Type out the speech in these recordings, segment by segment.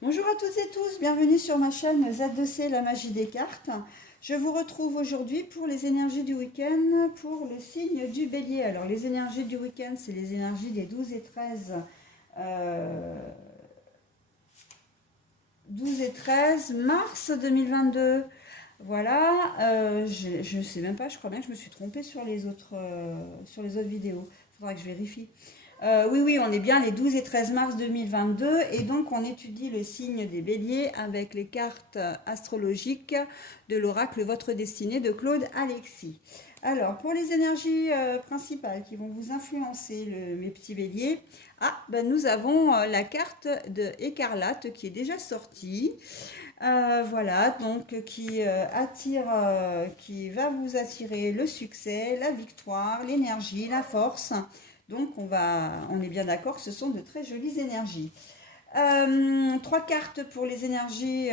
Bonjour à toutes et tous, bienvenue sur ma chaîne Z2C, la magie des cartes. Je vous retrouve aujourd'hui pour les énergies du week-end, pour le signe du bélier. Alors les énergies du week-end, c'est les énergies des 12 et 13, euh, 12 et 13 mars 2022. Voilà, je ne sais même pas, je crois bien que je me suis trompée sur les autres vidéos. Il faudra que je vérifie. Oui, on est bien les 12 et 13 mars 2022 et donc on étudie le signe des béliers avec les cartes astrologiques de l'oracle Votre Destinée de Claude Alexis. Alors, pour les énergies principales qui vont vous influencer, mes petits béliers, nous avons la carte de Écarlate qui est déjà sortie. Voilà, donc qui va vous attirer le succès, la victoire, l'énergie, la force. Donc on est bien d'accord, ce sont de très jolies énergies. Trois cartes pour les énergies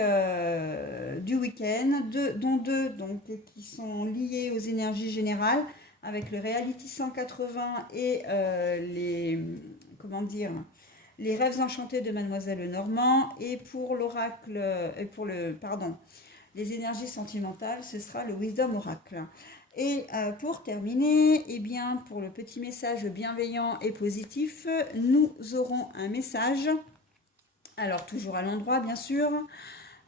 du week-end, dont deux donc, qui sont liées aux énergies générales, avec le Reality 180 et comment dire, les rêves enchantés de Mademoiselle Lenormand. Et pour l'oracle, les énergies sentimentales, ce sera le Wisdom Oracle. Et pour terminer, eh bien, pour le petit message bienveillant et positif, nous aurons un message, alors toujours à l'endroit bien sûr,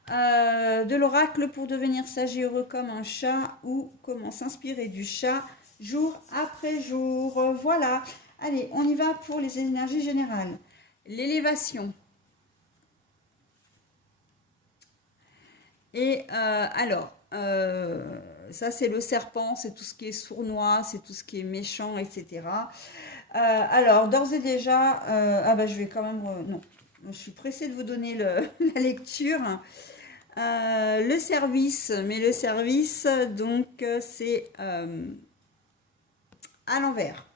de l'oracle pour devenir sage et heureux comme un chat ou comment s'inspirer du chat jour après jour. Voilà, allez, on y va pour les énergies générales. L'élévation. Et ça c'est le serpent, c'est tout ce qui est sournois, c'est tout ce qui est méchant, etc. Alors, d'ores et déjà, je vais quand même... non, je suis pressée de vous donner la lecture. Le service, mais le service, donc, c'est à l'envers.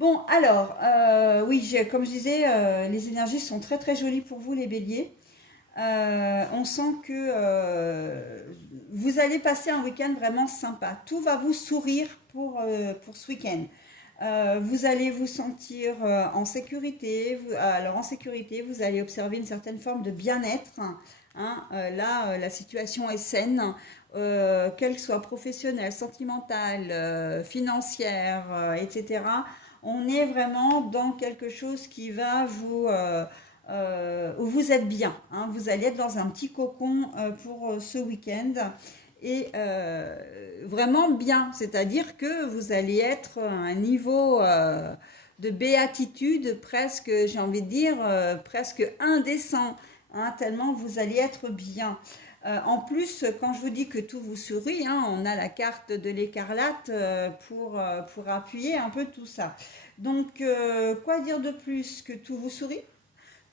Bon, alors, oui, comme je disais, les énergies sont très très jolies pour vous, les béliers. On sent que vous allez passer un week-end vraiment sympa. Tout va vous sourire pour ce week-end. Vous allez vous sentir en sécurité. Alors en sécurité, vous allez observer une certaine forme de bien-être. Là, la situation est saine, qu'elle soit professionnelle, sentimentale, financière, etc. On est vraiment dans quelque chose qui va où vous êtes bien. Vous allez être dans un petit cocon pour ce week-end et vraiment bien, c'est-à-dire que vous allez être à un niveau de béatitude presque, j'ai envie de dire, presque indécent, tellement vous allez être bien. En plus, quand je vous dis que tout vous sourit, on a la carte de l'écarlate pour appuyer un peu tout ça. Donc, quoi dire de plus que tout vous sourit,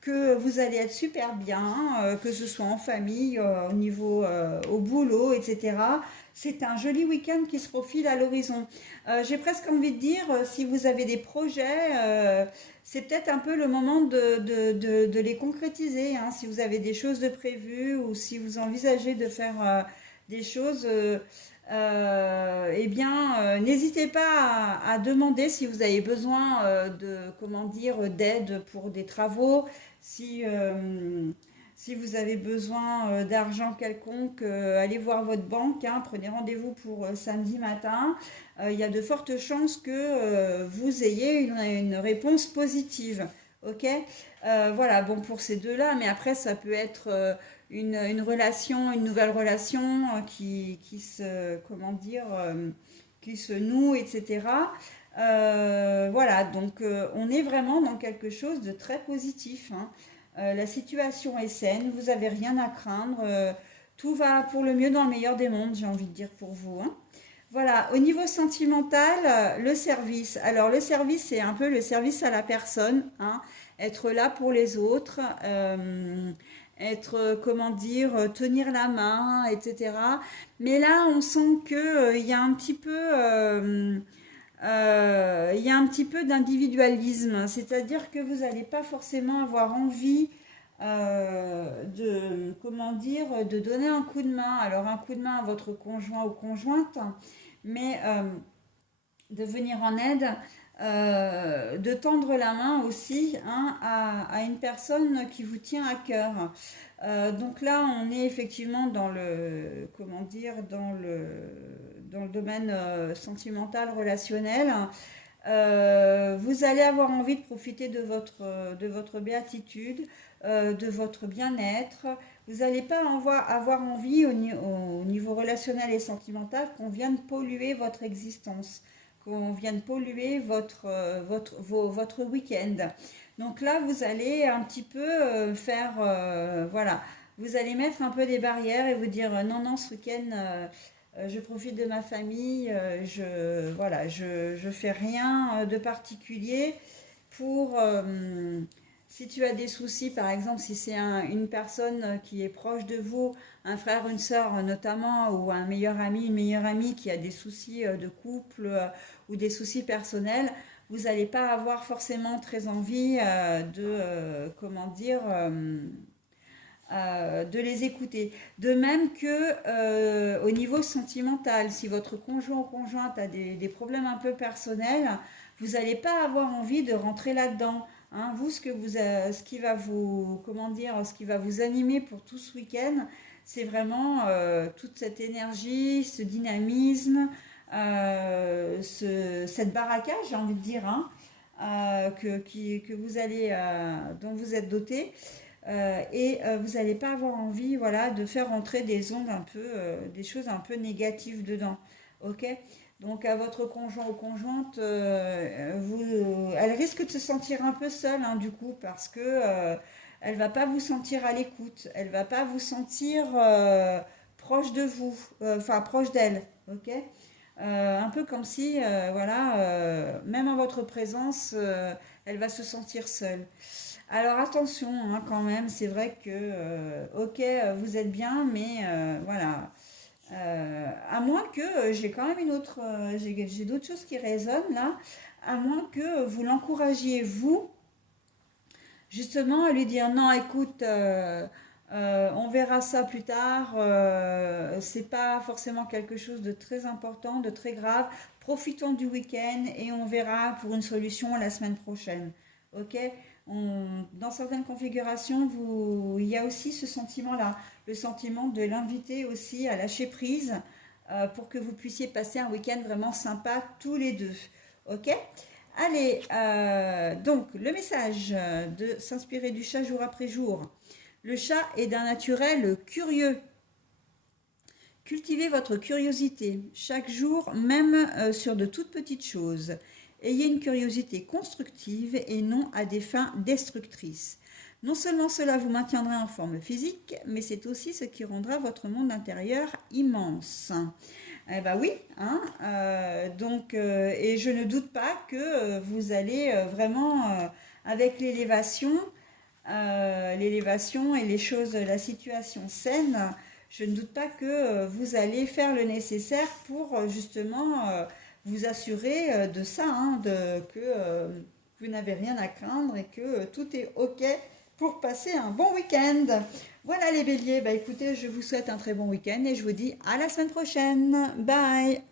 que vous allez être super bien, que ce soit en famille, au boulot, etc. C'est un joli week-end qui se profile à l'horizon. J'ai presque envie de dire, si vous avez des projets, c'est peut-être un peu le moment de les concrétiser. Si vous avez des choses de prévues ou si vous envisagez de faire des choses, n'hésitez pas à demander si vous avez besoin d'aide pour des travaux, si, si vous avez besoin d'argent quelconque, allez voir votre banque, prenez rendez-vous pour samedi matin. Il y a de fortes chances que vous ayez une réponse positive. Ok. Voilà, bon pour ces deux-là, mais après ça peut être une relation, une nouvelle relation qui se noue, etc. Voilà, donc on est vraiment dans quelque chose de très positif. La situation est saine, vous n'avez rien à craindre. Tout va pour le mieux dans le meilleur des mondes, j'ai envie de dire pour vous. Voilà, au niveau sentimental, le service. Alors le service, c'est un peu le service à la personne, être là pour les autres, être, tenir la main, etc. Mais là, on sent que il y a un petit peu, il y a un petit peu d'individualisme, c'est-à-dire que vous n'allez pas forcément avoir envie de donner un coup de main. Alors un coup de main à votre conjoint ou conjointe, mais de venir en aide de tendre la main aussi, hein, à une personne qui vous tient à cœur. Donc là, on est effectivement dans le, comment dire, dans le domaine sentimental, relationnel. Vous allez avoir envie de profiter de votre béatitude, de votre bien-être. Vous n'allez pas avoir envie au niveau relationnel et sentimental qu'on vienne polluer votre existence, qu'on vienne polluer votre week-end. Donc là, vous allez un petit peu faire, voilà, vous allez mettre un peu des barrières et vous dire non, non, ce week-end, je profite de ma famille, voilà, je fais rien de particulier pour, si tu as des soucis, par exemple, si c'est une personne qui est proche de vous, un frère, une sœur notamment, ou un meilleur ami, une meilleure amie qui a des soucis de couple ou des soucis personnels, vous n'allez pas avoir forcément très envie comment dire, de les écouter. De même que au niveau sentimental, si votre conjoint ou conjointe a des problèmes un peu personnels, vous n'allez pas avoir envie de rentrer là-dedans. Hein. Vous, ce qui va vous, comment dire, ce qui va vous animer pour tout ce week-end, c'est vraiment toute cette énergie, ce dynamisme, cette baraka, j'ai envie de dire, hein, que vous allez, dont vous êtes doté. Vous n'allez pas avoir envie, voilà, de faire rentrer des ondes un peu, des choses un peu négatives dedans. Ok? Donc à votre conjoint ou conjointe, elle risque de se sentir un peu seule, hein, du coup, parce que elle va pas vous sentir à l'écoute, elle va pas vous sentir proche de vous, enfin proche d'elle. Ok? Un peu comme si, voilà, même en votre présence, elle va se sentir seule. Alors attention, hein, quand même, c'est vrai que, ok, vous êtes bien, mais voilà. À moins que j'ai quand même j'ai d'autres choses qui résonnent là, à moins que vous l'encouragiez vous justement à lui dire non, écoute, on verra ça plus tard, c'est pas forcément quelque chose de très important, de très grave. Profitons du week-end et on verra pour une solution la semaine prochaine. Ok? Dans certaines configurations, il y a aussi ce sentiment-là, le sentiment de l'inviter aussi à lâcher prise pour que vous puissiez passer un week-end vraiment sympa tous les deux. Ok? Allez, donc le message de s'inspirer du chat jour après jour. Le chat est d'un naturel curieux. Cultivez votre curiosité chaque jour, même sur de toutes petites choses. Ayez une curiosité constructive et non à des fins destructrices. Non seulement cela vous maintiendra en forme physique, mais c'est aussi ce qui rendra votre monde intérieur immense. Eh ben oui, hein, et je ne doute pas que vous allez vraiment, avec l'élévation et les choses, la situation saine, je ne doute pas que vous allez faire le nécessaire pour justement vous assurer de ça, hein, que vous n'avez rien à craindre et que tout est OK pour passer un bon week-end. Voilà les béliers, bah écoutez, je vous souhaite un très bon week-end et je vous dis à la semaine prochaine. Bye!